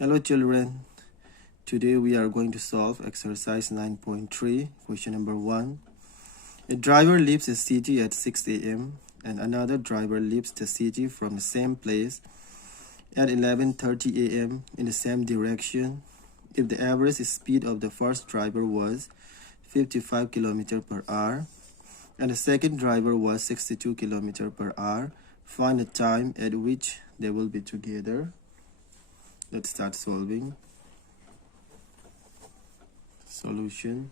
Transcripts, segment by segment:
Hello children, today we are going to solve exercise 9.3, question number 1. A driver leaves a city at 6 a.m. and another driver leaves the city from the same place at 11:30 a.m. in the same direction. If the average speed of the first driver was 55 km per hour and the second driver was 62 km per hour, find the time at which they will be together. Let's start solving. Solution.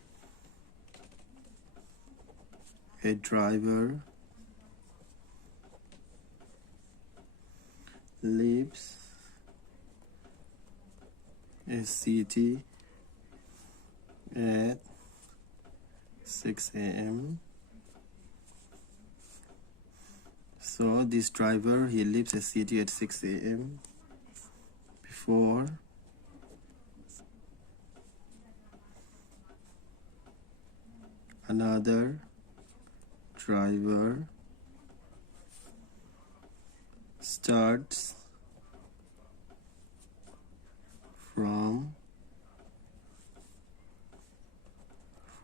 A driver leaves a city at 6 a.m. So this driver, he leaves a city at 6 a.m. before another driver starts from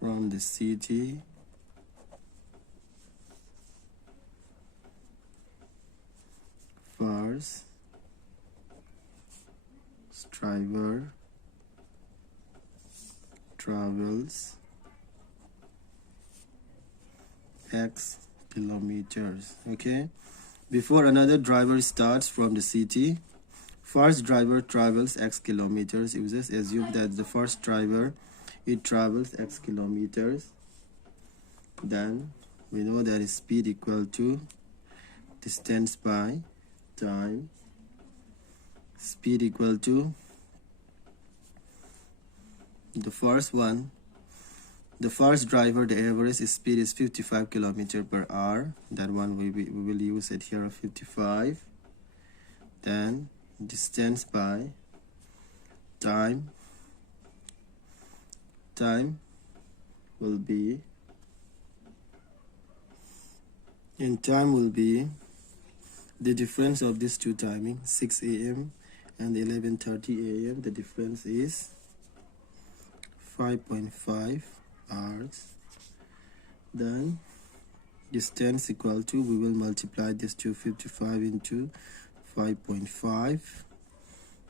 the city first driver travels X kilometers. Okay, before another driver starts from the city, first driver travels X kilometers. You just assume that the first driver, it travels X kilometers. Then we know that is speed equal to distance by time. Speed equal to the first one. The first driver, the average speed is 55 km per hour. That one we will use it here, 55. Then distance by time. Time will be, the difference of these two timings, 6 a.m. and 11:30 a.m. The difference is 5.5 hours. Then distance equal to, we will multiply this to 55 into 5.5.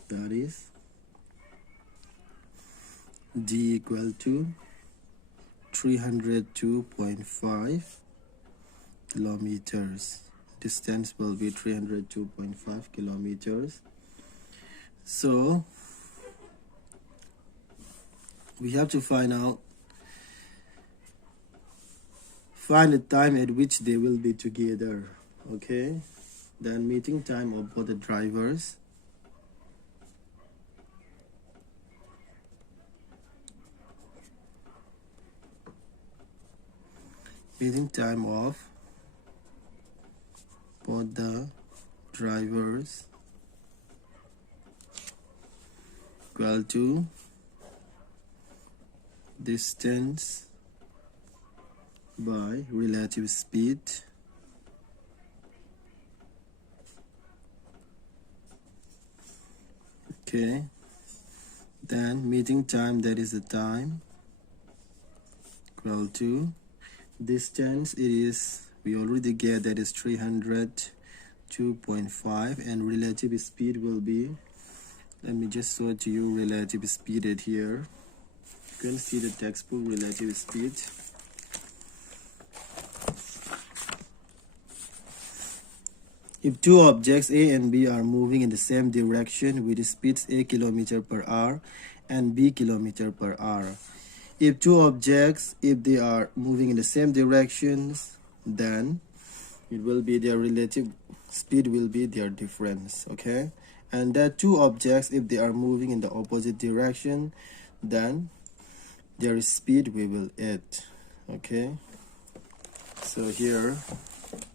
That is D equal to 302.5 kilometers. Distance will be 302.5 kilometers. So we have to find the time at which they will be together. Okay, then meeting time of both the drivers. Meeting time of both the drivers equal to distance by relative speed. Okay, then meeting time, that is the time, equal to distance, it is, we already get that is 302.5, and relative speed will be, let me just show to you relative speed at here. You can see the textbook relative speed. If two objects A and B are moving in the same direction with speeds A km per hour and B km per hour, if two objects, if they are moving in the same directions, then it will be their relative speed will be their difference. Okay, and that two objects, if they are moving in the opposite direction, then their speed we will add. Okay, so here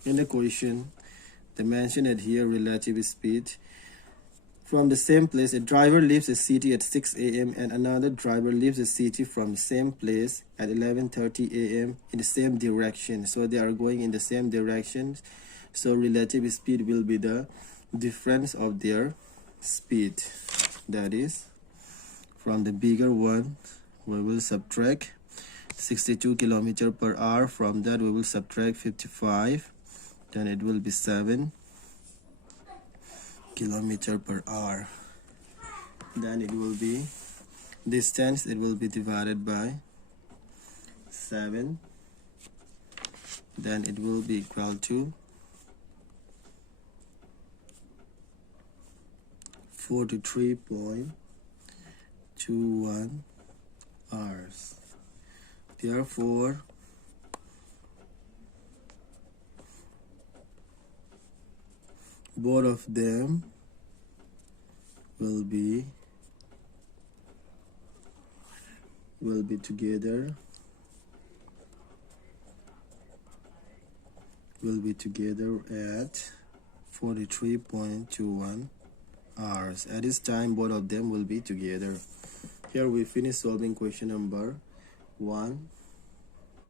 in the question they mentioned it here, relative speed. From the same place, a driver leaves a city at 6 a.m. and another driver leaves a city from the same place at 11:30 a.m. in the same direction. So they are going in the same direction. So relative speed will be the difference of their speed. That is, from the bigger one, we will subtract 62 kilometer per hour. From that, we will subtract 55. Then it will be 7 kilometer per hour. Then it will be distance. It will be divided by 7. Then it will be equal to 43.21 hours. Therefore, both of them will be together at 43.21 hours. At this time, both of them will be together. Here we finish solving question number 1.